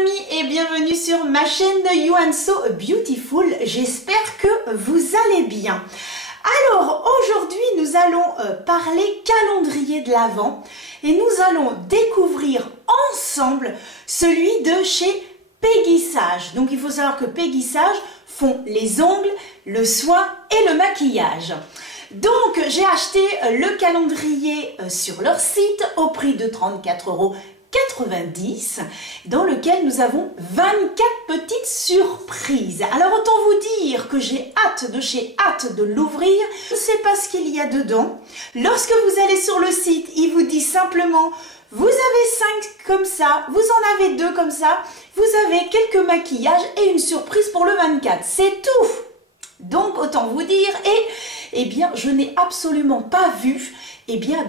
amis et bienvenue sur ma chaîne de You and So Beautiful. J'espère que vous allez bien. Alors aujourd'hui nous allons parler calendrier de l'Avent et nous allons découvrir ensemble celui de chez Peggy Sage. Donc il faut savoir que Peggy Sage font les ongles, le soin et le maquillage. Donc j'ai acheté le calendrier sur leur site au prix de 34,90 € dans lequel nous avons 24 petites surprises. Alors autant vous dire que j'ai hâte de l'ouvrir. Je ne sais pas ce qu'il y a dedans. Lorsque vous allez sur le site, il vous dit simplement vous avez 5 comme ça, vous en avez 2 comme ça, vous avez quelques maquillages et une surprise pour le 24. C'est tout. Donc autant vous dire, eh bien je n'ai absolument pas vu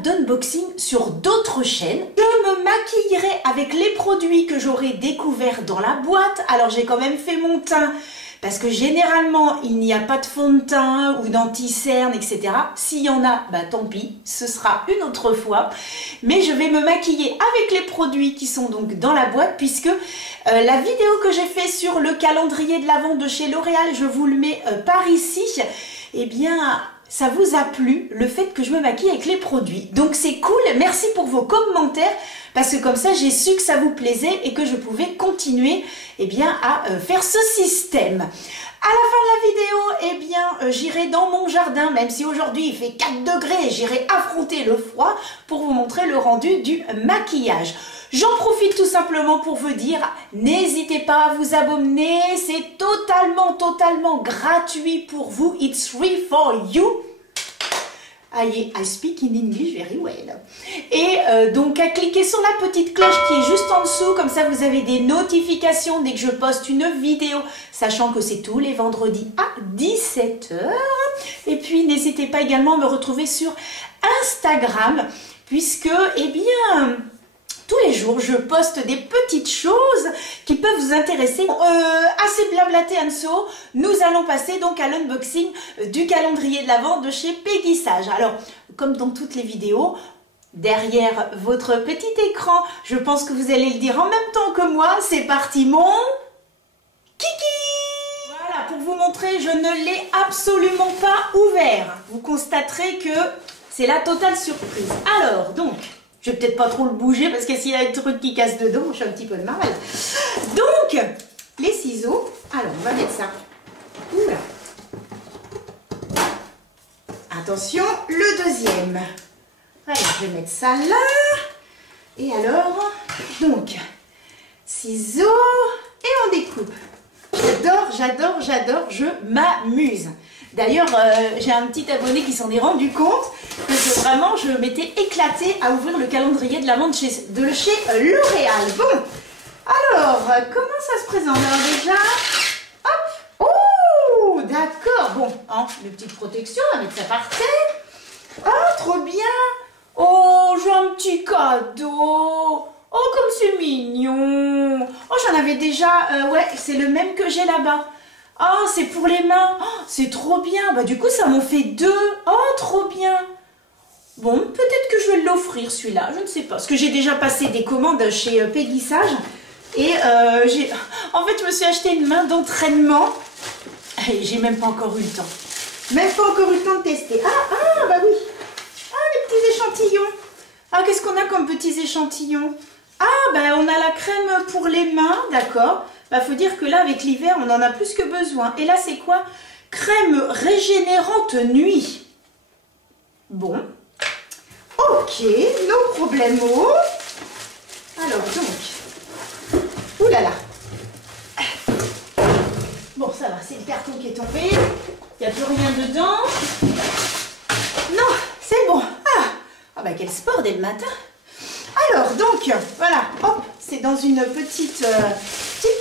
d'unboxing sur d'autres chaînes. Je me maquillerai avec les produits que j'aurai découverts dans la boîte. Alors j'ai quand même fait mon teint parce que généralement il n'y a pas de fond de teint ou d'anti-cerne, etc. S'il y en a, bah tant pis, ce sera une autre fois. Mais je vais me maquiller avec les produits qui sont donc dans la boîte puisque la vidéo que j'ai fait sur le calendrier de l'Avent de chez L'Oréal, je vous le mets par ici, eh bien ça vous a plu le fait que je me maquille avec les produits. Donc c'est cool, merci pour vos commentaires parce que comme ça j'ai su que ça vous plaisait et que je pouvais continuer à faire ce système. À la fin de la vidéo, j'irai dans mon jardin, même si aujourd'hui il fait 4 degrés, j'irai affronter le froid pour vous montrer le rendu du maquillage. J'en profite tout simplement pour vous dire, n'hésitez pas à vous abonner, c'est totalement gratuit pour vous. It's free for you. I speak in English very well. Et donc à cliquer sur la petite cloche qui est juste en dessous, comme ça vous avez des notifications dès que je poste une vidéo, sachant que c'est tous les vendredis à 17 h. Et puis n'hésitez pas également à me retrouver sur Instagram, puisque tous les jours, je poste des petites choses qui peuvent vous intéresser. Assez blablaté Anso, nous allons passer donc à l'unboxing du calendrier de l'Avent de chez Peggy Sage. Alors, comme dans toutes les vidéos, derrière votre petit écran, je pense que vous allez le dire en même temps que moi, c'est parti mon kiki! Voilà, pour vous montrer, je ne l'ai absolument pas ouvert. Vous constaterez que c'est la totale surprise. Alors, donc... je vais peut-être pas trop le bouger parce que s'il y a des trucs qui cassent dedans, je suis un petit peu de mal. Donc, les ciseaux. Alors, on va mettre ça. Oula. Attention, le deuxième. Voilà, je vais mettre ça là. Et alors, donc, ciseaux. Et on découpe. J'adore, je m'amuse. D'ailleurs, j'ai un petit abonné qui s'en est rendu compte que vraiment, je m'étais éclatée à ouvrir le calendrier de l'Avent de chez L'Oréal. Bon, alors, comment ça se présente? Alors déjà, hop, oh, d'accord, bon, hein, mes petites protections, on va mettre ça par terre. Oh, trop bien. Oh, j'ai un petit cadeau. Oh, comme c'est mignon. Oh, j'en avais déjà, ouais, c'est le même que j'ai là-bas. Oh, c'est pour les mains. Oh, c'est trop bien. Bah, du coup, ça m'en fait 2. Oh, trop bien. Bon, peut-être que je vais l'offrir, celui-là. Je ne sais pas. Parce que j'ai déjà passé des commandes chez Peggy Sage. Et en fait, je me suis acheté une main d'entraînement. Et j'ai même pas encore eu le temps. Même pas encore eu le temps de tester. Bah oui. Ah, les petits échantillons. Ah, qu'est-ce qu'on a comme petits échantillons? Ah, bah, on a la crème pour les mains. D'accord. Bah, faut dire que là, avec l'hiver, on en a plus que besoin. Et là, c'est quoi? Crème régénérante nuit. Bon. Ok, no problemo. Alors, donc. Ouh là là. Bon, ça va, c'est le carton qui est tombé. Il n'y a plus rien dedans. Non, c'est bon. Ah, bah, quel sport dès le matin. Alors, donc, voilà. Hop, c'est dans une petite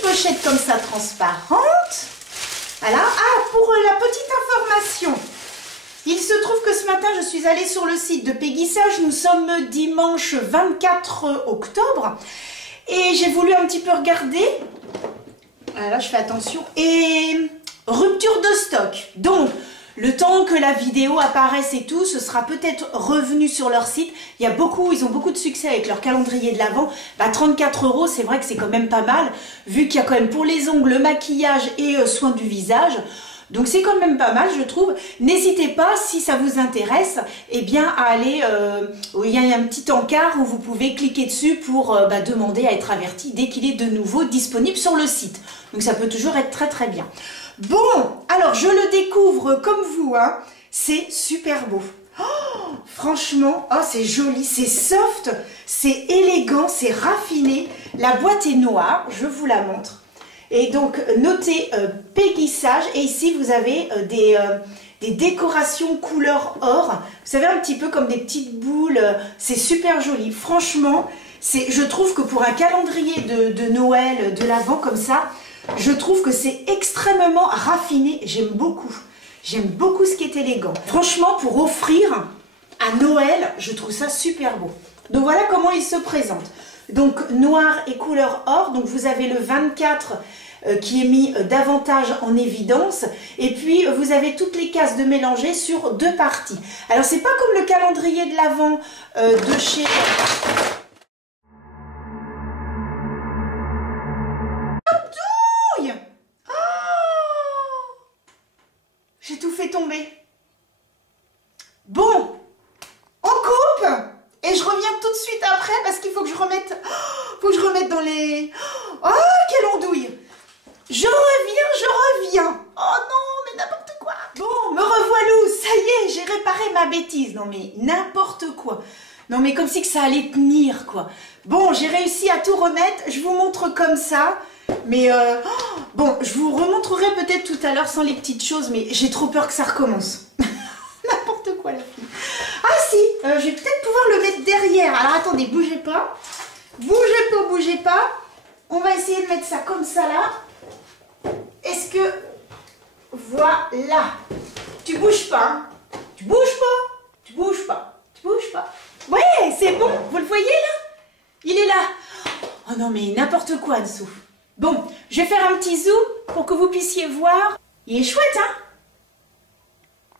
pochette comme ça, transparente. Voilà. Ah, pour la petite information, il se trouve que ce matin, je suis allée sur le site de Peggy Sage. Nous sommes dimanche 24 octobre. Et j'ai voulu un petit peu regarder. Là, je fais attention. Et rupture de stock. Donc, Le temps que la vidéo apparaisse et tout, ce sera peut-être revenu sur leur site. Ils ont beaucoup de succès avec leur calendrier de l'Avent. 34 €, c'est vrai que c'est quand même pas mal, vu qu'il y a quand même pour les ongles, le maquillage et soins du visage. Donc c'est quand même pas mal, je trouve. N'hésitez pas, si ça vous intéresse, eh bien à aller, il y a un petit encart où vous pouvez cliquer dessus pour demander à être averti dès qu'il est de nouveau disponible sur le site. Donc ça peut toujours être très très bien. Bon, alors je le découvre comme vous, hein. C'est super beau. Oh, franchement, oh, c'est joli, c'est soft, c'est élégant, c'est raffiné. La boîte est noire, je vous la montre. Et donc, notez Peggy Sage. Et ici, vous avez des décorations couleur or. Vous savez, un petit peu comme des petites boules. C'est super joli. Franchement, je trouve que pour un calendrier de Noël, de l'Avent comme ça, je trouve que c'est extrêmement raffiné. J'aime beaucoup. J'aime beaucoup ce qui est élégant. Franchement, pour offrir à Noël, je trouve ça super beau. Donc, voilà comment il se présente. Donc, noir et couleur or. Donc, vous avez le 24 qui est mis davantage en évidence. Et puis, vous avez toutes les cases de mélanger sur 2 parties. Alors, c'est pas comme le calendrier de l'Avent de chez... Douille! Oh, j'ai tout fait tomber. Bon, on coupe et je reviens tout de suite après parce qu'il faut que je remette... faut que je remette dans les... Oh, quelle andouille! Je reviens. Oh non, mais n'importe quoi. Bon, me revoilou, ça y est, j'ai réparé ma bêtise. Non mais n'importe quoi. Non mais comme si que ça allait tenir, quoi. Bon, j'ai réussi à tout remettre. Je vous montre comme ça. Mais bon, je vous remontrerai peut-être tout à l'heure sans les petites choses, mais j'ai trop peur que ça recommence. N'importe quoi, la fille. Ah si, je vais peut-être pouvoir le mettre derrière. Alors attendez, bougez pas. Bougez pas. On va essayer de mettre ça comme ça là. Est-ce que... Voilà. Tu bouges pas, hein. Tu bouges pas. Ouais, c'est bon. Vous le voyez là? Il est là. Oh non, mais n'importe quoi en dessous. Bon, je vais faire un petit zoom pour que vous puissiez voir. Il est chouette, hein?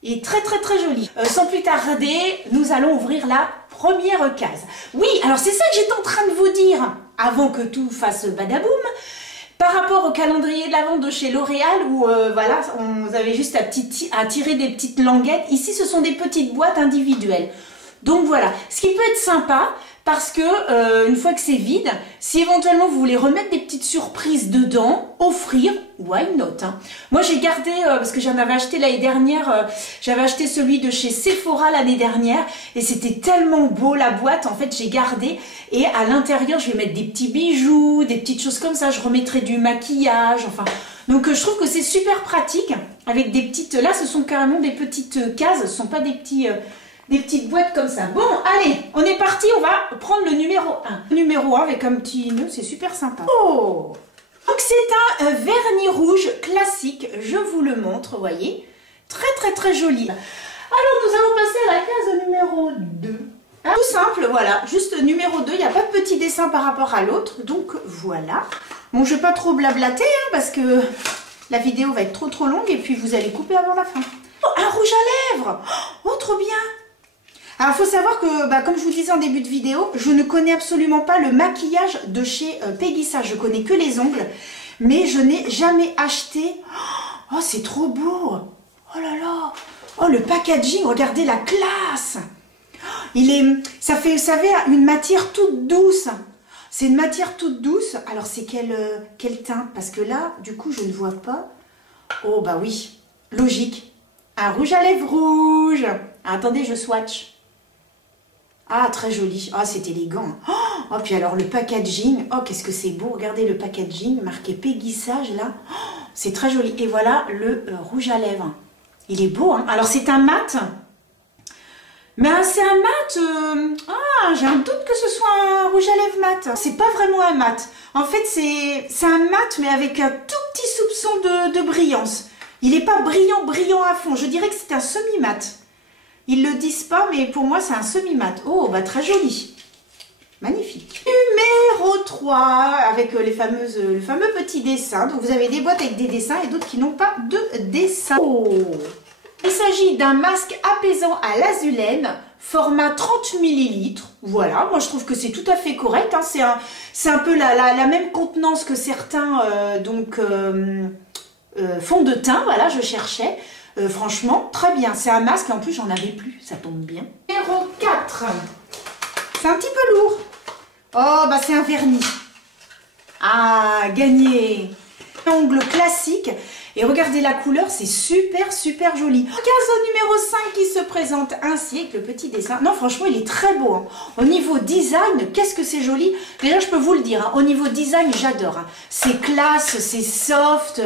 Il est très très très joli. Sans plus tarder, nous allons ouvrir la première case. Oui, alors c'est ça que j'étais en train de vous dire avant que tout fasse badaboum. Par rapport au calendrier de l'Avent de chez L'Oréal où voilà, on avait juste à tirer des petites languettes. Ici, ce sont des petites boîtes individuelles. Donc voilà, ce qui peut être sympa parce que une fois que c'est vide, si éventuellement vous voulez remettre des petites surprises dedans, offrir, why not, hein. Moi j'ai gardé, parce que j'en avais acheté l'année dernière, j'avais acheté celui de chez Sephora l'année dernière et c'était tellement beau la boîte, en fait j'ai gardé et à l'intérieur je vais mettre des petits bijoux, des petites choses comme ça, je remettrai du maquillage, enfin... Donc je trouve que c'est super pratique avec des petites, là ce sont carrément des petites cases, ce ne sont pas des petits... des petites boîtes comme ça. Bon, allez, on est parti, on va prendre le numéro 1. Le numéro 1 avec un petit nœud, c'est super sympa. Oh! Donc c'est un vernis rouge classique, je vous le montre, vous voyez. Très très très joli. Alors nous allons passer à la case numéro 2. Hein, tout simple, voilà, juste numéro 2, il n'y a pas de petit dessin par rapport à l'autre, donc voilà. Bon, je ne vais pas trop blablater, hein, parce que la vidéo va être trop longue et puis vous allez couper avant la fin. Oh, un rouge à lèvres! Oh, trop bien! Alors, il faut savoir que, comme je vous disais en début de vidéo, je ne connais absolument pas le maquillage de chez Peggy Sage. Je connais que les ongles, mais je n'ai jamais acheté. Oh, c'est trop beau! Oh là là! Oh, le packaging, regardez la classe! Ça fait, vous savez, une matière toute douce. C'est une matière toute douce. Alors, c'est quelle teinte? Parce que là, du coup, je ne vois pas. Oh, bah oui, logique. Un rouge à lèvres rouge. Ah, attendez, je swatch. Ah, très joli. Ah, c'est élégant. Oh, puis alors le packaging. Oh, qu'est-ce que c'est beau. Regardez le packaging marqué Peggy Sage là. Oh, c'est très joli. Et voilà le rouge à lèvres. Il est beau, hein. Alors, c'est un mat. Mais c'est un mat... Ah, j'ai un doute que ce soit un rouge à lèvres mat. C'est pas vraiment un mat. En fait, c'est un mat, mais avec un tout petit soupçon de brillance. Il n'est pas brillant à fond. Je dirais que c'est un semi-mat. Ils le disent pas, mais pour moi, c'est un semi-mat. Oh, bah très joli. Magnifique. Numéro 3, avec le fameux petit dessin. Donc, vous avez des boîtes avec des dessins et d'autres qui n'ont pas de dessin. Oh, Il s'agit d'un masque apaisant à l'azulène, format 30 ml. Voilà, moi je trouve que c'est tout à fait correct. Hein. C'est un peu la même contenance que certains fond de teint. Voilà, je cherchais. Franchement, très bien. C'est un masque et en plus j'en avais plus. Ça tombe bien. Numéro 4. C'est un petit peu lourd. Oh, bah c'est un vernis. Ah, gagné. Ongle classique. Et regardez la couleur, c'est super, super joli. Case numéro 5 qui se présente ainsi avec le petit dessin. Non, franchement, il est très beau. Hein. Au niveau design, qu'est-ce que c'est joli. Déjà, je peux vous le dire, hein, au niveau design, j'adore. Hein. C'est classe, c'est soft.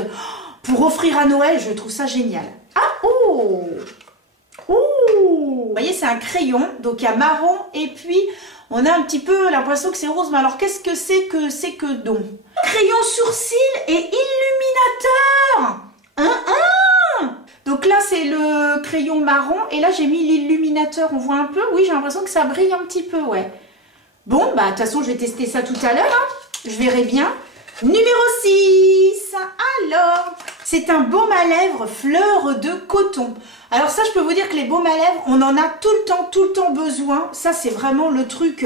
Pour offrir à Noël, je trouve ça génial. Ah, oh! Ouh! Vous voyez, c'est un crayon. Donc, il y a marron et puis... on a un petit peu l'impression que c'est rose, mais alors qu'est-ce que c'est que donc? Crayon sourcil et illuminateur. Donc là c'est le crayon marron et là j'ai mis l'illuminateur, on voit un peu, oui j'ai l'impression que ça brille un petit peu, ouais. Bon bah de toute façon je vais tester ça tout à l'heure, hein. Je verrai bien. Numéro 6, alors c'est un baume à lèvres fleur de coton. Alors ça je peux vous dire que les baumes à lèvres on en a tout le temps besoin. Ça c'est vraiment le truc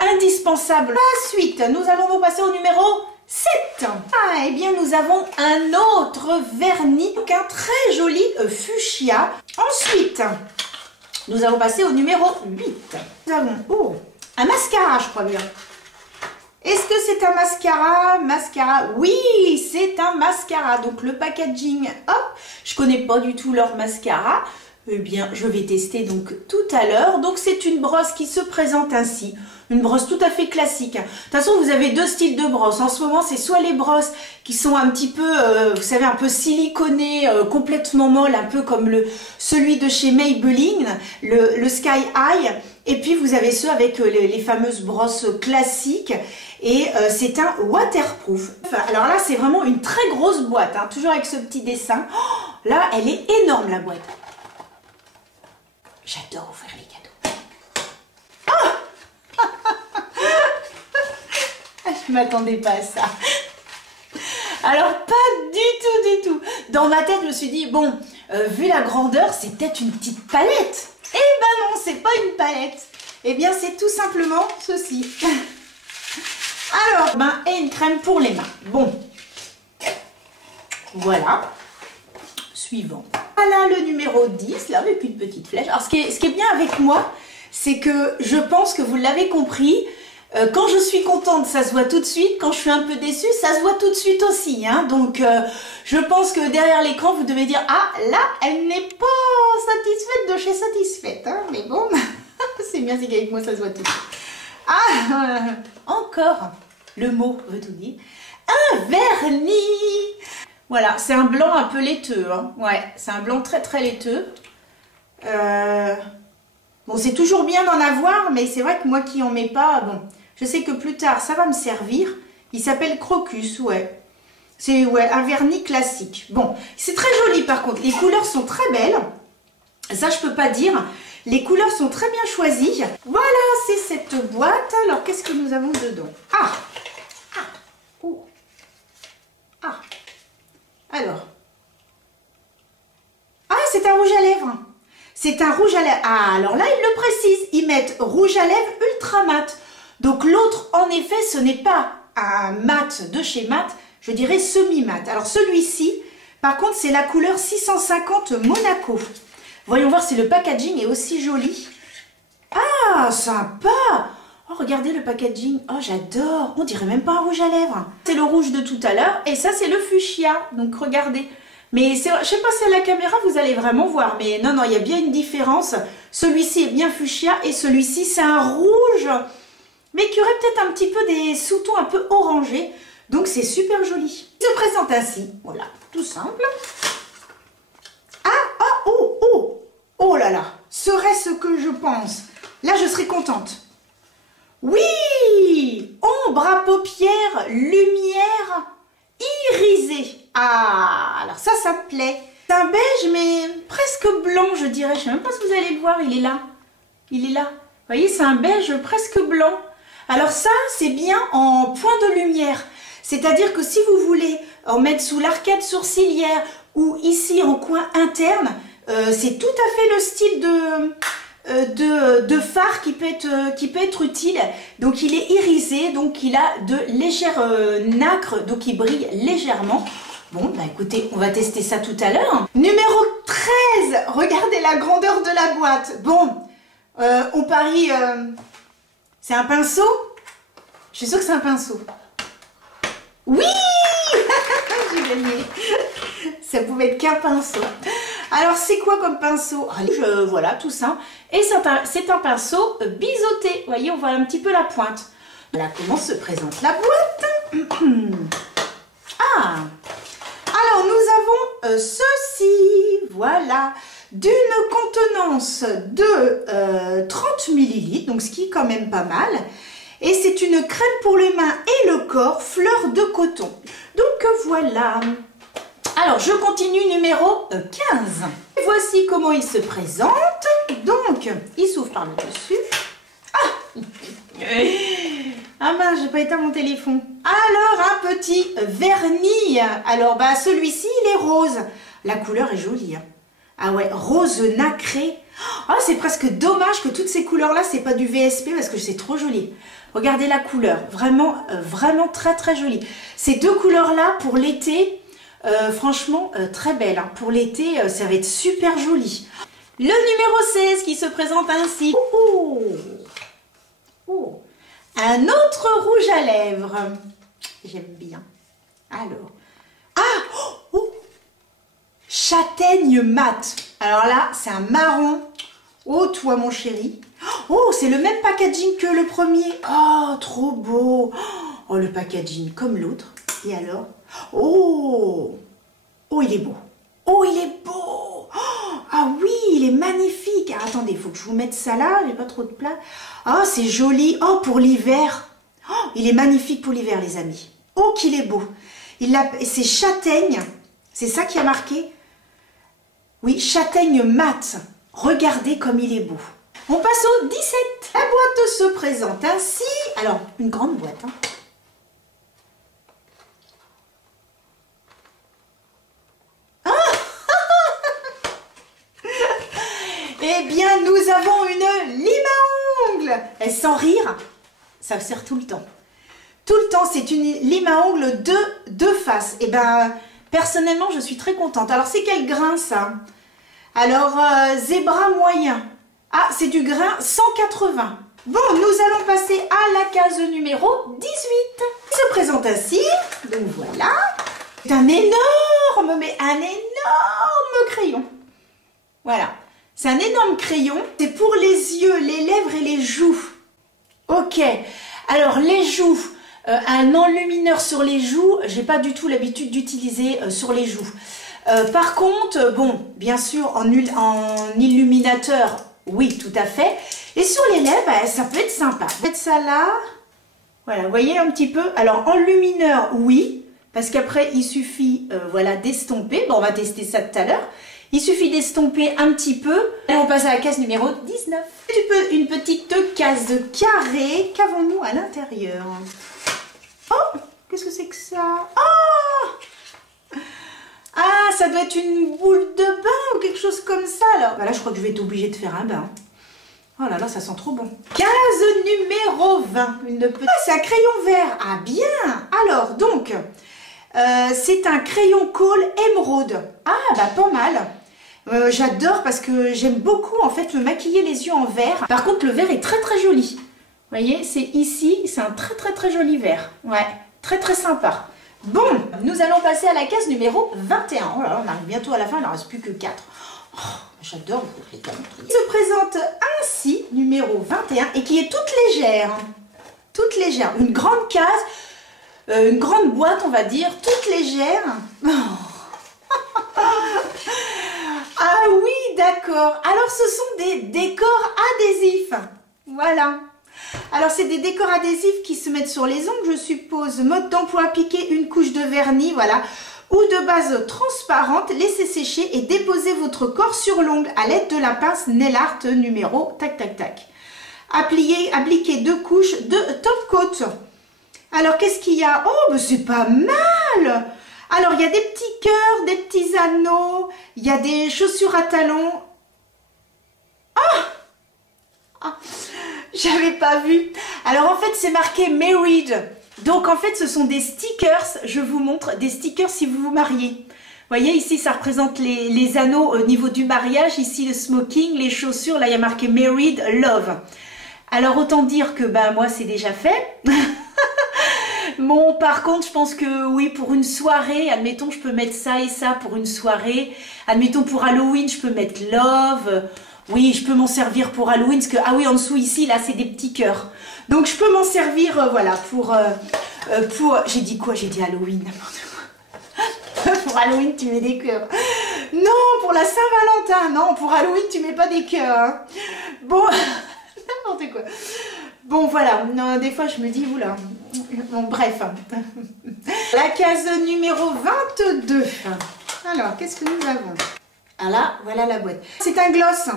indispensable. Ensuite nous allons nous passer au numéro 7. Ah et bien nous avons un autre vernis, donc un très joli fuchsia. Ensuite nous allons passer au numéro 8. Nous avons un mascara je crois bien. Est-ce que c'est un mascara? Oui, c'est un mascara. Donc le packaging, hop, je connais pas du tout leur mascara. Eh bien, je vais tester donc tout à l'heure. Donc c'est une brosse qui se présente ainsi. Une brosse tout à fait classique. De toute façon, vous avez deux styles de brosse. En ce moment, c'est soit les brosses qui sont un petit peu, vous savez, un peu siliconées, complètement molles, un peu comme celui de chez Maybelline, le Sky High. Et puis, vous avez ceux avec les fameuses brosses classiques. Et c'est un waterproof. Enfin, alors là, c'est vraiment une très grosse boîte, hein, toujours avec ce petit dessin. Oh, là, elle est énorme, la boîte. J'adore ouvrir les cadeaux. Oh je ne m'attendais pas à ça. Alors, pas du tout. Dans ma tête, je me suis dit, bon, vu la grandeur, c'est peut-être une petite palette. Eh ben non, c'est pas une palette. Eh bien, c'est tout simplement ceci. Alors, et une crème pour les mains. Bon, voilà. Suivant. Voilà le numéro 10, là, avec une petite flèche. Alors, ce qui est bien avec moi, c'est que je pense que vous l'avez compris, quand je suis contente, ça se voit tout de suite. Quand je suis un peu déçue, ça se voit tout de suite aussi. Hein. Donc, je pense que derrière l'écran, vous devez dire, ah, là, elle n'est pas satisfaite de chez Satisfaite. Hein. Mais bon, c'est bien, c'est qu'avec moi, ça se voit tout de suite. Ah, encore, le mot veut tout dire. Un vernis. Voilà, c'est un blanc un peu laiteux. Hein. Ouais, c'est un blanc très très laiteux. Bon, c'est toujours bien d'en avoir, mais c'est vrai que moi qui en mets pas, bon, je sais que plus tard, ça va me servir. Il s'appelle Crocus, ouais. C'est un vernis classique. Bon, c'est très joli par contre. Les couleurs sont très belles. Ça, je peux pas dire. Les couleurs sont très bien choisies. Voilà, c'est cette boîte. Alors, qu'est-ce que nous avons dedans? Alors. Ah, c'est un rouge à lèvres. C'est un rouge à lèvres. Ah, alors là, ils le précisent. Ils mettent rouge à lèvres ultra mat. Donc, l'autre, en effet, ce n'est pas un mat de chez Mat. Je dirais semi-mat. Alors, celui-ci, par contre, c'est la couleur 650 Monaco. Voyons voir si le packaging est aussi joli. Ah, sympa! Oh, regardez le packaging. Oh, j'adore. On dirait même pas un rouge à lèvres. C'est le rouge de tout à l'heure. Et ça, c'est le fuchsia. Donc, regardez. Mais je ne sais pas si à la caméra, vous allez vraiment voir. Mais non, il y a bien une différence. Celui-ci est bien fuchsia. Et celui-ci, c'est un rouge. Mais qui aurait peut-être un petit peu des sous-tons un peu orangés. Donc, c'est super joli. Il se présente ainsi. Voilà, tout simple. Oh là là, serait-ce que je pense? Là, je serais contente. Oui! Ombre à paupières, lumière irisée. Ah, alors ça me plaît. C'est un beige, mais presque blanc, je dirais. Je ne sais même pas si vous allez le voir, il est là. Il est là. Vous voyez, c'est un beige presque blanc. Alors ça, c'est bien en point de lumière. C'est-à-dire que si vous voulez en mettre sous l'arcade sourcilière ou ici en coin interne, C'est tout à fait le style de fard qui peut être utile. Donc il est irisé, donc il a de légères nacres, donc il brille légèrement. Bon, bah écoutez, on va tester ça tout à l'heure. Numéro 13, regardez la grandeur de la boîte. Bon, on parie, c'est un pinceau? Je suis sûre que c'est un pinceau. Oui. J'ai gagné. Ça pouvait être qu'un pinceau. Alors, c'est quoi comme pinceau? Voilà, tout ça. Et c'est un pinceau biseauté. Vous voyez, on voit un petit peu la pointe. Voilà comment se présente la boîte. Ah! Alors, nous avons ceci. Voilà. D'une contenance de 30 ml. Donc, ce qui est quand même pas mal. Et c'est une crème pour les mains et le corps, fleur de coton. Donc, voilà. Alors, je continue numéro 15. Et voici comment il se présente. Donc, il s'ouvre par le dessus. Ah mince, j'ai pas éteint mon téléphone. Alors, un petit vernis. Alors, bah, celui-ci, il est rose. La couleur est jolie. Hein. Ah ouais, rose nacré. Ah, c'est presque dommage que toutes ces couleurs-là, c'est pas du VSP parce que c'est trop joli. Regardez la couleur. Vraiment, vraiment très, très jolie. Ces deux couleurs-là, pour l'été... franchement, très belle. Hein. Pour l'été, ça va être super joli. Le numéro 16 qui se présente ainsi. Oh, oh. Un autre rouge à lèvres. J'aime bien. Alors. Ah oh. Châtaigne mat. Alors là, c'est un marron. Oh, toi, mon chéri. Oh, c'est le même packaging que le premier. Oh, trop beau. Oh, le packaging comme l'autre. Et alors? Oh! Oh, il est beau! Oh, il est beau! Oh, ah oui, il est magnifique! Ah, attendez, il faut que je vous mette ça là, j'ai pas trop de place. Oh, c'est joli! Oh, pour l'hiver! Oh, il est magnifique pour l'hiver, les amis. Oh, qu'il est beau! C'est châtaigne, c'est ça qui a marqué? Oui, châtaigne mat. Regardez comme il est beau. On passe au 17. La boîte se présente ainsi. Alors, une grande boîte, hein. Eh bien, nous avons une lime à ongles. Et sans rire, ça sert tout le temps. Tout le temps, c'est une lime à ongles de face. Et ben, personnellement, je suis très contente. Alors, c'est quel grain, ça? Alors, zébra moyen. Ah, c'est du grain 180. Bon, nous allons passer à la case numéro 18. Il se présente ainsi. Donc, voilà. C'est un énorme crayon. Voilà. C'est un énorme crayon. C'est pour les yeux, les lèvres et les joues. Ok. Alors, les joues. Un enlumineur sur les joues. J'ai pas du tout l'habitude d'utiliser sur les joues. Par contre, bon, bien sûr, en illuminateur, oui, tout à fait. Et sur les lèvres, ça peut être sympa. Mettre ça là. Voilà, vous voyez un petit peu. Alors, enlumineur, oui. Parce qu'après, il suffit voilà, d'estomper. Bon, on va tester ça tout à l'heure. Il suffit d'estomper un petit peu. Et on passe à la case numéro 19. Une petite case carrée. Qu'avons-nous à l'intérieur? Oh, qu'est-ce que c'est que ça? Oh! Ah, ça doit être une boule de bain ou quelque chose comme ça. Alors, voilà, je crois que je vais être obligée de faire un bain. Oh là là, ça sent trop bon. Case numéro 20. C'est un crayon vert. Ah, bien. Alors, donc... c'est un crayon colle émeraude. Ah, bah pas mal. J'adore parce que j'aime beaucoup en fait me maquiller les yeux en vert. Par contre, le vert est très très joli. Vous voyez, c'est ici, c'est un très très très joli vert. Ouais, très très sympa. Bon, nous allons passer à la case numéro 21. Oh là là, on arrive bientôt à la fin, il n'en reste plus que 4. Oh, j'adore les calendriers. Il se présente ainsi, numéro 21, et qui est toute légère. Toute légère. Une grande case. Une grande boîte, on va dire, toute légère. Oh. Ah oui, d'accord. Alors, ce sont des décors adhésifs. Voilà. Alors, c'est des décors adhésifs qui se mettent sur les ongles, je suppose. Mode d'emploi, appliquer une couche de vernis, voilà. Ou de base transparente, laissez sécher et déposez votre corps sur l'ongle à l'aide de la pince Nail Art numéro tac tac tac. Appliquez 2 couches de top coat. Alors, qu'est-ce qu'il y a? Oh, mais c'est pas mal! Alors, il y a des petits cœurs, des petits anneaux, il y a des chaussures à talons. Ah, j'avais pas vu. Alors, en fait, c'est marqué Married. Donc, en fait, ce sont des stickers. Je vous montre des stickers si vous vous mariez. Vous voyez, ici, ça représente les anneaux au niveau du mariage. Ici, le smoking, les chaussures. Là, il y a marqué Married Love. Alors, autant dire que bah, moi, c'est déjà fait. Bon, par contre, je pense que oui, pour une soirée, admettons, je peux mettre ça et ça pour une soirée. Admettons, pour Halloween, je peux mettre Love. Oui, je peux m'en servir pour Halloween, parce que, ah oui, en dessous, ici, là, c'est des petits cœurs. Donc, je peux m'en servir, voilà, pour j'ai dit quoi? J'ai dit Halloween, n'importe quoi. Pour Halloween, tu mets des cœurs. Non, pour la Saint-Valentin, non, pour Halloween, tu mets pas des cœurs. Hein. Bon, n'importe quoi. Bon, voilà, non, des fois, je me dis, oula. Bon, bref. La case numéro 22. Alors, qu'est-ce que nous avons? Ah là, voilà la boîte. C'est un gloss.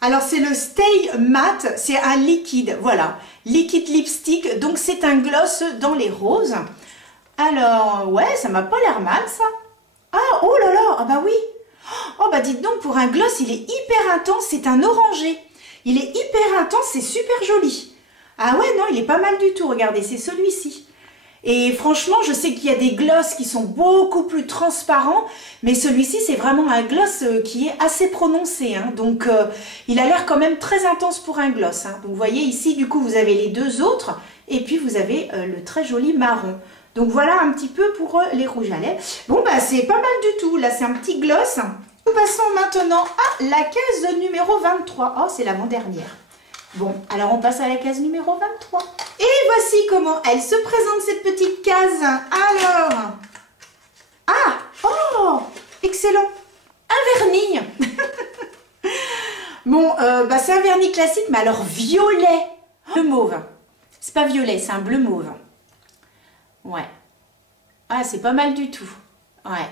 Alors, c'est le Stay Matte. C'est un liquide, voilà. Liquide lipstick. Donc, c'est un gloss dans les roses. Alors, ouais, ça m'a pas l'air mal, ça. Ah, oh là là, ah bah oui. Oh, bah dites donc, pour un gloss, il est hyper intense. C'est un orangé. Il est hyper intense, c'est super joli. Ah ouais, non, il est pas mal du tout. Regardez, c'est celui-ci. Et franchement, je sais qu'il y a des glosses qui sont beaucoup plus transparents, mais celui-ci, c'est vraiment un gloss qui est assez prononcé. Hein. Donc, il a l'air quand même très intense pour un gloss. Hein. Donc, vous voyez ici, du coup, vous avez les deux autres, et puis vous avez le très joli marron. Donc, voilà un petit peu pour les rouges à lèvres. Bon, bah, c'est pas mal du tout. Là, c'est un petit gloss. Nous passons maintenant à la case numéro 23. Oh, c'est l'avant-dernière. Bon, alors on passe à la case numéro 23. Et voici comment elle se présente, cette petite case. Alors, ah, oh, excellent, un vernis. Bon, bah c'est un vernis classique, mais alors violet, bleu mauve. C'est pas violet, c'est un bleu mauve. Ouais. Ah, c'est pas mal du tout. Ouais,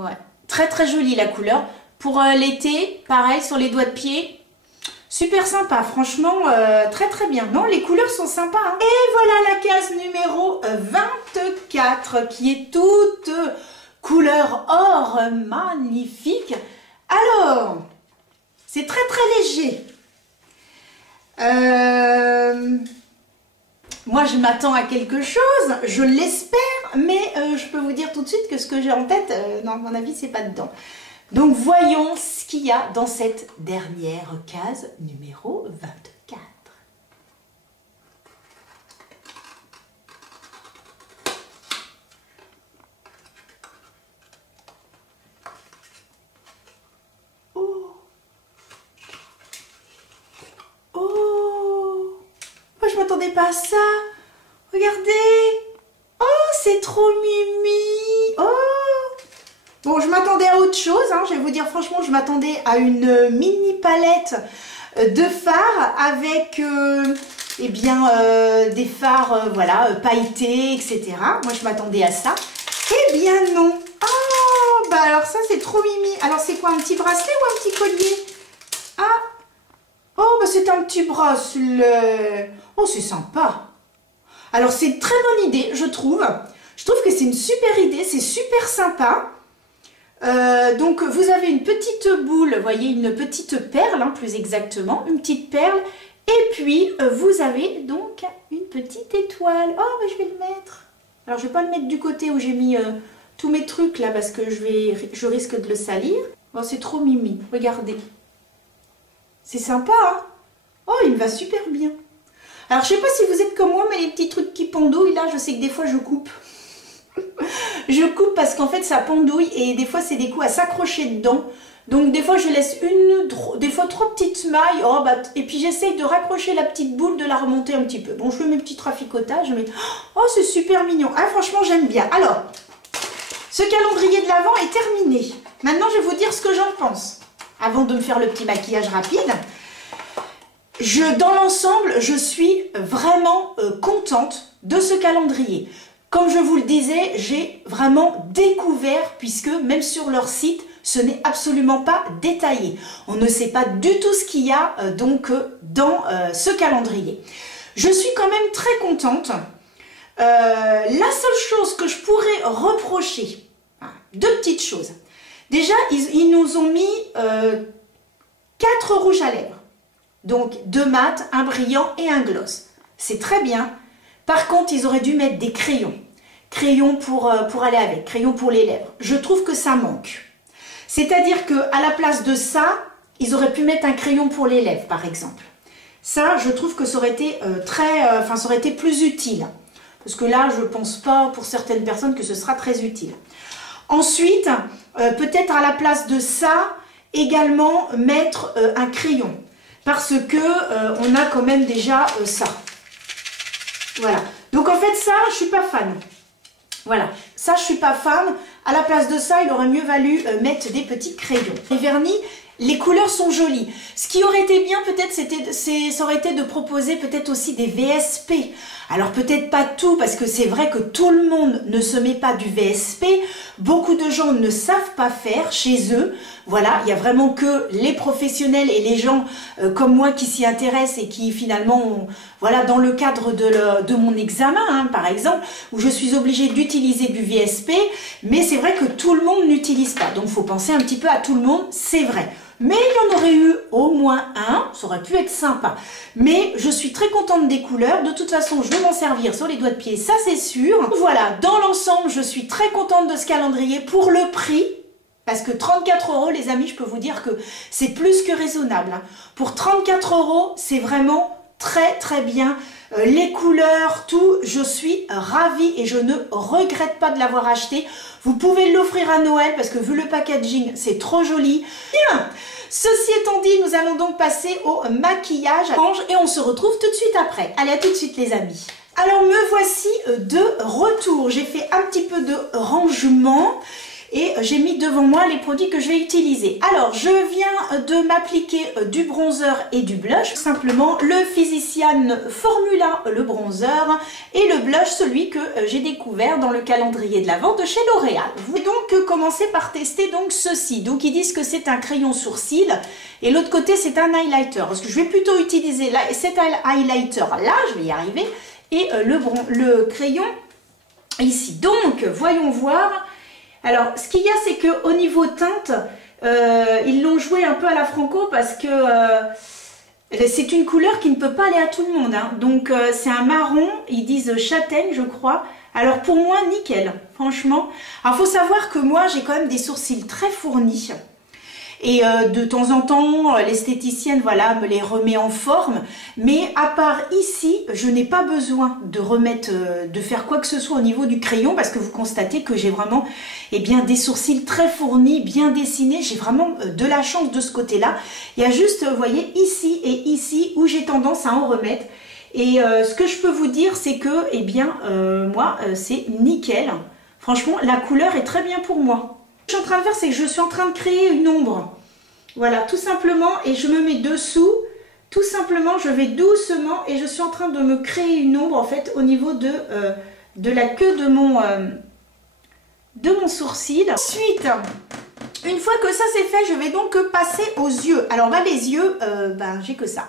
ouais. Très très jolie la couleur. Pour l'été, pareil, sur les doigts de pied. Super sympa, franchement, très très bien. Non, les couleurs sont sympas. Hein. Et voilà la case numéro 24 qui est toute couleur or magnifique. Alors, c'est très très léger. Moi, je m'attends à quelque chose, je l'espère, mais je peux vous dire tout de suite que ce que j'ai en tête, non, à mon avis, c'est pas dedans. Donc, voyons ce qu'il y a dans cette dernière case numéro 24. Oh! Oh! Moi, je m'attendais pas à ça. Regardez! Oh, c'est trop mimi! Oh! Bon, je m'attendais à autre chose, hein. Je vais vous dire franchement, je m'attendais à une mini palette de fards avec eh bien, des fards voilà, pailletés, etc. Moi, je m'attendais à ça. Eh bien non. Oh, bah alors ça, c'est trop mimi. Alors, c'est quoi, un petit bracelet ou un petit collier? Ah, oh, bah c'est un petit bracelet. Oh, c'est sympa. Alors, c'est une très bonne idée, je trouve. Je trouve que c'est une super idée, c'est super sympa. Donc vous avez une petite boule, vous voyez, une petite perle, hein, plus exactement, une petite perle, et puis vous avez donc une petite étoile. Oh, bah, je vais le mettre. Alors je vais pas le mettre du côté où j'ai mis tous mes trucs là, parce que je risque de le salir. Bon, c'est trop mimi, regardez. C'est sympa, hein? Oh, il me va super bien. Alors je sais pas si vous êtes comme moi, mais les petits trucs qui pendouillent là, je sais que des fois je coupe. Je coupe parce qu'en fait ça pendouille et des fois c'est des coups à s'accrocher dedans. Donc des fois je laisse des fois 3 petites mailles. Oh, bah, et puis j'essaye de raccrocher la petite boule, de la remonter un petit peu. Bon, je fais mes petits traficotages, mais oh, c'est super mignon. Ah, franchement j'aime bien. Alors, ce calendrier de l'Avent est terminé. Maintenant je vais vous dire ce que j'en pense. Avant de me faire le petit maquillage rapide. Dans l'ensemble, je suis vraiment contente de ce calendrier. Comme je vous le disais, j'ai vraiment découvert, puisque même sur leur site, ce n'est absolument pas détaillé. On ne sait pas du tout ce qu'il y a donc dans ce calendrier. Je suis quand même très contente La seule chose que je pourrais reprocher, deux petites choses. Déjà, ils nous ont mis 4 rouges à lèvres. Donc 2 mat, un brillant et un gloss. C'est très bien. Par contre, ils auraient dû mettre des crayons. Crayons pour aller avec, crayons pour les lèvres. Je trouve que ça manque. C'est-à-dire qu'à la place de ça, ils auraient pu mettre un crayon pour les lèvres, par exemple. Ça, je trouve que ça aurait été ça aurait été plus utile. Parce que là, je ne pense pas pour certaines personnes que ce sera très utile. Ensuite, peut-être à la place de ça, également mettre un crayon. Parce que on a quand même déjà ça. Voilà. Donc en fait, ça, je ne suis pas fan. Voilà. Ça, je ne suis pas fan. À la place de ça, il aurait mieux valu mettre des petits crayons. Les vernis, les couleurs sont jolies. Ce qui aurait été bien, peut-être, ça aurait été de proposer peut-être aussi des VSP. Alors peut-être pas tout, parce que c'est vrai que tout le monde ne se met pas du VSP. Beaucoup de gens ne savent pas faire chez eux. Voilà, il y a vraiment que les professionnels et les gens comme moi qui s'y intéressent et qui finalement, voilà, dans le cadre de mon examen, hein, par exemple, où je suis obligée d'utiliser du VSP, mais c'est vrai que tout le monde n'utilise pas. Donc il faut penser un petit peu à tout le monde, c'est vrai. Mais il y en aurait eu au moins un, ça aurait pu être sympa. Mais je suis très contente des couleurs. De toute façon, je vais m'en servir sur les doigts de pied, ça c'est sûr. Voilà, dans l'ensemble, je suis très contente de ce calendrier pour le prix. Parce que 34 €, les amis, je peux vous dire que c'est plus que raisonnable. Hein. Pour 34 €, c'est vraiment très très bien. Les couleurs, tout, je suis ravie et je ne regrette pas de l'avoir acheté. Vous pouvez l'offrir à Noël parce que vu le packaging, c'est trop joli. Bien, ceci étant dit, nous allons donc passer au maquillage et on se retrouve tout de suite après. Allez, à tout de suite les amis. Alors me voici de retour. J'ai fait un petit peu de rangement. Et j'ai mis devant moi les produits que je vais utiliser. Alors, je viens de m'appliquer du bronzer et du blush. Simplement, le Physician Formula, le bronzer, et le blush, celui que j'ai découvert dans le calendrier de l'Avent de chez L'Oréal. Vous pouvez donc commencer par tester donc ceci. Donc, ils disent que c'est un crayon sourcil et l'autre côté, c'est un highlighter. Parce que je vais plutôt utiliser là, cet highlighter-là, je vais y arriver, et le crayon ici. Donc, voyons voir. Alors, ce qu'il y a, c'est qu'au niveau teinte, ils l'ont joué un peu à la Franco parce que c'est une couleur qui ne peut pas aller à tout le monde. Hein. Donc, c'est un marron, ils disent châtaigne, je crois. Alors, pour moi, nickel, franchement. Alors, il faut savoir que moi, j'ai quand même des sourcils très fournis. Et de temps en temps, l'esthéticienne, voilà, me les remet en forme. Mais à part ici, je n'ai pas besoin de remettre, de faire quoi que ce soit au niveau du crayon parce que vous constatez que j'ai vraiment, eh bien, des sourcils très fournis, bien dessinés. J'ai vraiment de la chance de ce côté-là. Il y a juste, vous voyez, ici et ici où j'ai tendance à en remettre. Et ce que je peux vous dire, c'est que, eh bien, moi, c'est nickel. Franchement, la couleur est très bien pour moi. Ce que je suis en train de faire, c'est que je suis en train de créer une ombre. Voilà, tout simplement, et je me mets dessous. Tout simplement, je vais doucement et je suis en train de me créer une ombre, en fait, au niveau de la queue de mon sourcil. Ensuite, une fois que ça c'est fait, je vais donc passer aux yeux. Alors, bah, les yeux, j'ai que ça.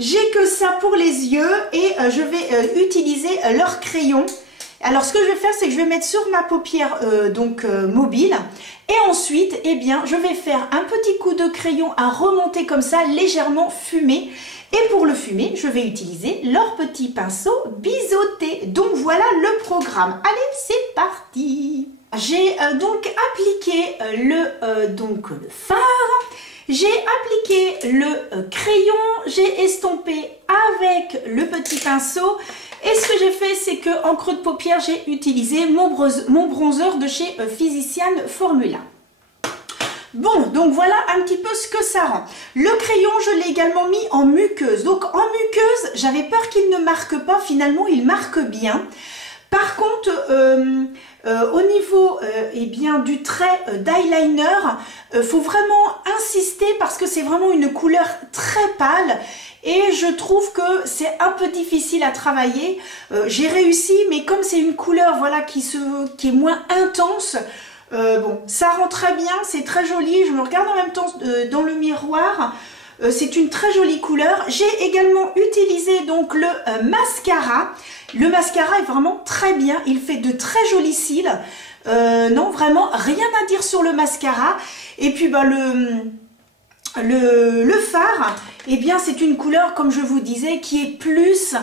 J'ai que ça pour les yeux et je vais utiliser leur crayon. Alors, ce que je vais faire, c'est que je vais mettre sur ma paupière mobile. Et ensuite, eh bien, je vais faire un petit coup de crayon à remonter comme ça, légèrement fumé. Et pour le fumer, je vais utiliser leur petit pinceau biseauté. Donc, voilà le programme. Allez, c'est parti! J'ai donc appliqué le fard. J'ai appliqué le crayon. J'ai estompé avec le petit pinceau. Et ce que j'ai fait, c'est qu'en creux de paupière, j'ai utilisé mon bronzer de chez Physician Formula. Bon, donc voilà un petit peu ce que ça rend. Le crayon, je l'ai également mis en muqueuse. Donc en muqueuse, j'avais peur qu'il ne marque pas. Finalement, il marque bien. Par contre, au niveau eh bien, du trait d'eyeliner, faut vraiment insister parce que c'est vraiment une couleur très pâle. Et je trouve que c'est un peu difficile à travailler. J'ai réussi, mais comme c'est une couleur voilà, qui est moins intense, bon, ça rend très bien, c'est très joli. Je me regarde en même temps dans le miroir. c'est une très jolie couleur. J'ai également utilisé donc le mascara. Le mascara est vraiment très bien, il fait de très jolis cils. Non, vraiment rien à dire sur le mascara. Et puis bah, le fard, eh bien c'est une couleur, comme je vous disais, qui est plus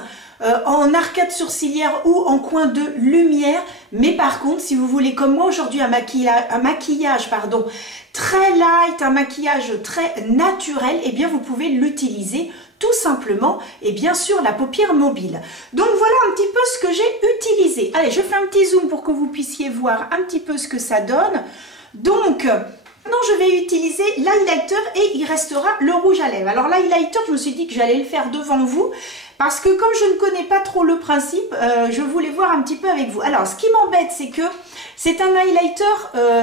en arcade sourcilière ou en coin de lumière. Mais par contre, si vous voulez comme moi aujourd'hui un maquillage pardon, très light, un maquillage très naturel, eh bien vous pouvez l'utiliser tout simplement, et bien sûr la paupière mobile. Donc voilà un petit peu ce que j'ai utilisé. Allez, je fais un petit zoom pour que vous puissiez voir un petit peu ce que ça donne. Donc maintenant je vais utiliser l'highlighter et il restera le rouge à lèvres. Alors l'highlighter, je me suis dit que j'allais le faire devant vous parce que comme je ne connais pas trop le principe, je voulais voir un petit peu avec vous. Alors ce qui m'embête, c'est que c'est un highlighter,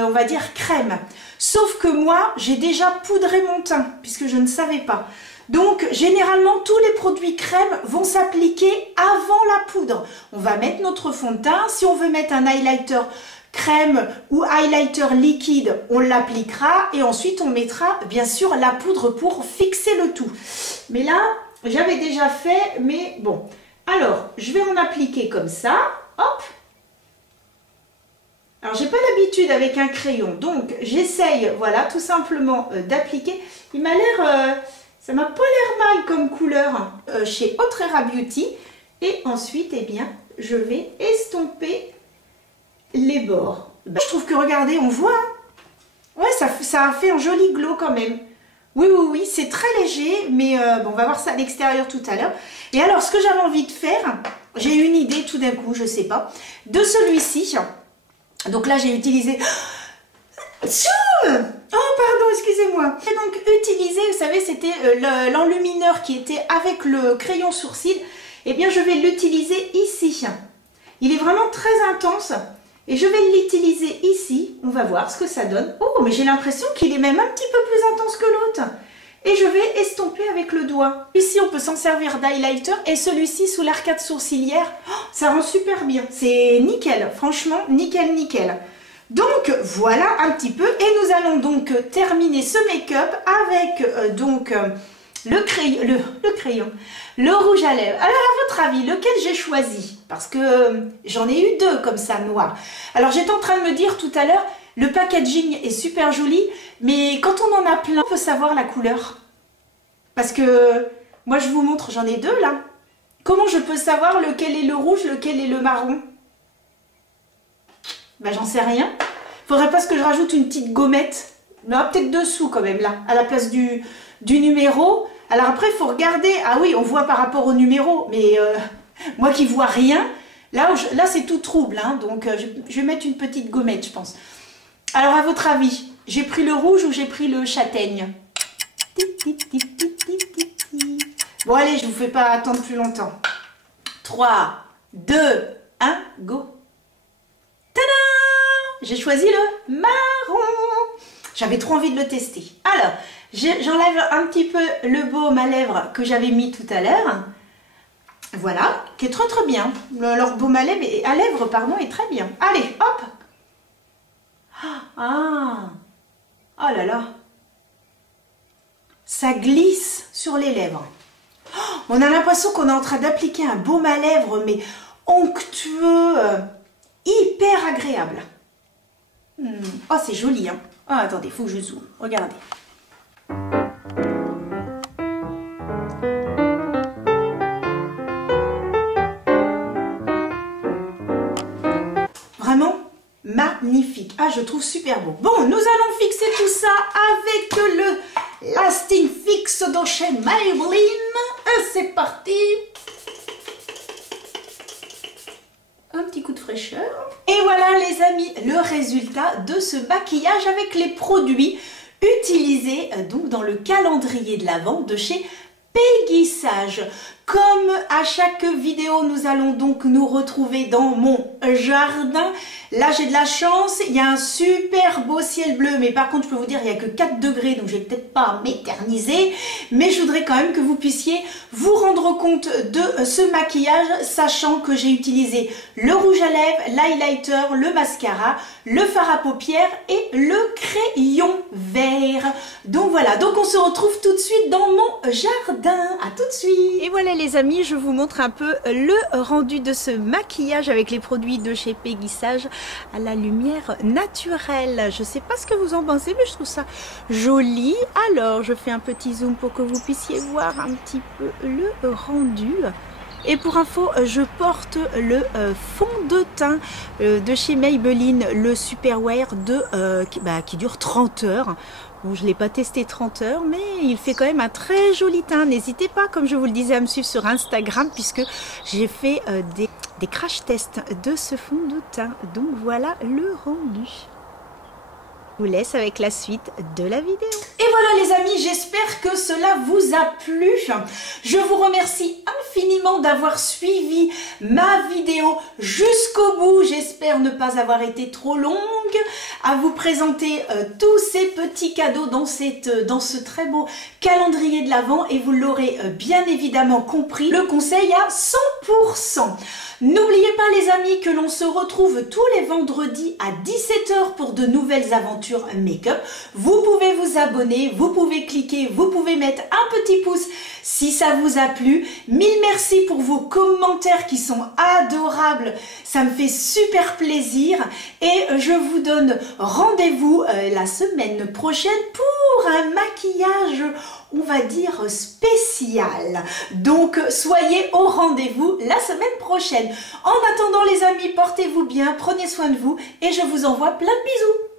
on va dire crème. Sauf que moi, j'ai déjà poudré mon teint puisque je ne savais pas. Donc, généralement, tous les produits crème vont s'appliquer avant la poudre. On va mettre notre fond de teint. Si on veut mettre un highlighter crème ou highlighter liquide, on l'appliquera et ensuite on mettra bien sûr la poudre pour fixer le tout. Mais là, j'avais déjà fait, mais bon. Alors, je vais en appliquer comme ça. Hop! Alors, j'ai pas l'habitude avec un crayon, donc j'essaye, voilà, tout simplement d'appliquer. Il m'a l'air... ça m'a pas l'air mal comme couleur chez Otrera Beauty. Et ensuite, eh bien, je vais estomper les bords. Je trouve que, regardez, on voit. Hein, ouais, ça a fait un joli glow quand même. Oui, oui, oui, c'est très léger, mais bon, on va voir ça à l'extérieur tout à l'heure. Et alors, ce que j'avais envie de faire, j'ai une idée tout d'un coup, je sais pas, de celui-ci. Donc là, j'ai utilisé... Oh pardon, excusez-moi. J'ai donc utilisé, vous savez, c'était l'enlumineur qui était avec le crayon sourcil. Eh bien, je vais l'utiliser ici. Il est vraiment très intense et je vais l'utiliser ici. On va voir ce que ça donne. Oh, mais j'ai l'impression qu'il est même un petit peu plus intense que l'autre. Et je vais estomper avec le doigt. Ici, on peut s'en servir d'highlighter et celui-ci sous l'arcade sourcilière. Oh, ça rend super bien. C'est nickel, franchement, nickel, nickel. Donc voilà un petit peu et nous allons donc terminer ce make-up avec le crayon, le rouge à lèvres. Alors à votre avis, lequel j'ai choisi? Parce que j'en ai eu deux comme ça noirs. Alors j'étais en train de me dire tout à l'heure, le packaging est super joli, mais quand on en a plein, on peut savoir la couleur. Parce que moi je vous montre, j'en ai deux là. Comment je peux savoir lequel est le rouge, lequel est le marron? Ben, j'en sais rien. Faudrait pas que je rajoute une petite gommette. Non, peut-être dessous quand même, là, à la place du numéro. Alors après, il faut regarder. Ah oui, on voit par rapport au numéro. Mais moi qui vois rien, là c'est tout trouble. Hein, donc, je vais mettre une petite gommette, je pense. Alors, à votre avis, j'ai pris le rouge ou j'ai pris le châtaigne? Bon, allez, je ne vous fais pas attendre plus longtemps. 3, 2, 1, go! J'ai choisi le marron. J'avais trop envie de le tester. Alors, j'enlève un petit peu le baume à lèvres que j'avais mis tout à l'heure. Voilà, qui est très très bien. Leur baume à lèvres, pardon, est très bien. Allez, hop. Ah, oh là là. Ça glisse sur les lèvres. On a l'impression qu'on est en train d'appliquer un baume à lèvres, mais onctueux, hyper agréable. Oh, c'est joli, hein. Oh, attendez, il faut que je zoome. Regardez. Vraiment magnifique. Ah, je trouve super beau. Bon, nous allons fixer tout ça avec le Lasting Fix de chez Maybelline. C'est parti. Un petit coup de fraîcheur. Et voilà les amis, le résultat de ce maquillage avec les produits utilisés donc dans le calendrier de l'Avent de chez Peggy Sage. Comme à chaque vidéo, nous allons donc nous retrouver dans mon jardin. Là, j'ai de la chance, il y a un super beau ciel bleu, mais par contre, je peux vous dire, il n'y a que 4 degrés, donc je vais peut-être pas m'éterniser, mais je voudrais quand même que vous puissiez vous rendre compte de ce maquillage, sachant que j'ai utilisé le rouge à lèvres, l'highlighter, le mascara, le fard à paupières et le crayon vert. Donc voilà, donc on se retrouve tout de suite dans mon jardin. À tout de suite. Et voilà les amis, je vous montre un peu le rendu de ce maquillage avec les produits de chez Peggy Sage à la lumière naturelle. Je sais pas ce que vous en pensez, mais je trouve ça joli. Alors, je fais un petit zoom pour que vous puissiez voir un petit peu le rendu. Et pour info, je porte le fond de teint de chez Maybelline, le Superwear qui dure 30 heures. Bon, je ne l'ai pas testé 30 heures, mais il fait quand même un très joli teint. N'hésitez pas, comme je vous le disais, à me suivre sur Instagram, puisque j'ai fait des crash tests de ce fond de teint. Donc voilà le rendu. Je vous laisse avec la suite de la vidéo. Et voilà les amis, j'espère que cela vous a plu. Je vous remercie infiniment d'avoir suivi ma vidéo jusqu'au bout. J'espère ne pas avoir été trop longue à vous présenter tous ces petits cadeaux dans ce très beau calendrier de l'Avent. Et vous l'aurez bien évidemment compris, le conseil à 100%. N'oubliez pas les amis que l'on se retrouve tous les vendredis à 17 h pour de nouvelles aventures make-up. Vous pouvez vous abonner, vous pouvez cliquer, vous pouvez mettre un petit pouce si ça vous a plu. Mille merci pour vos commentaires qui sont adorables, ça me fait super plaisir et je vous donne rendez-vous la semaine prochaine pour un maquillage, on va dire, spécial. Donc soyez au rendez-vous la semaine prochaine. En attendant les amis, portez-vous bien, prenez soin de vous et je vous envoie plein de bisous.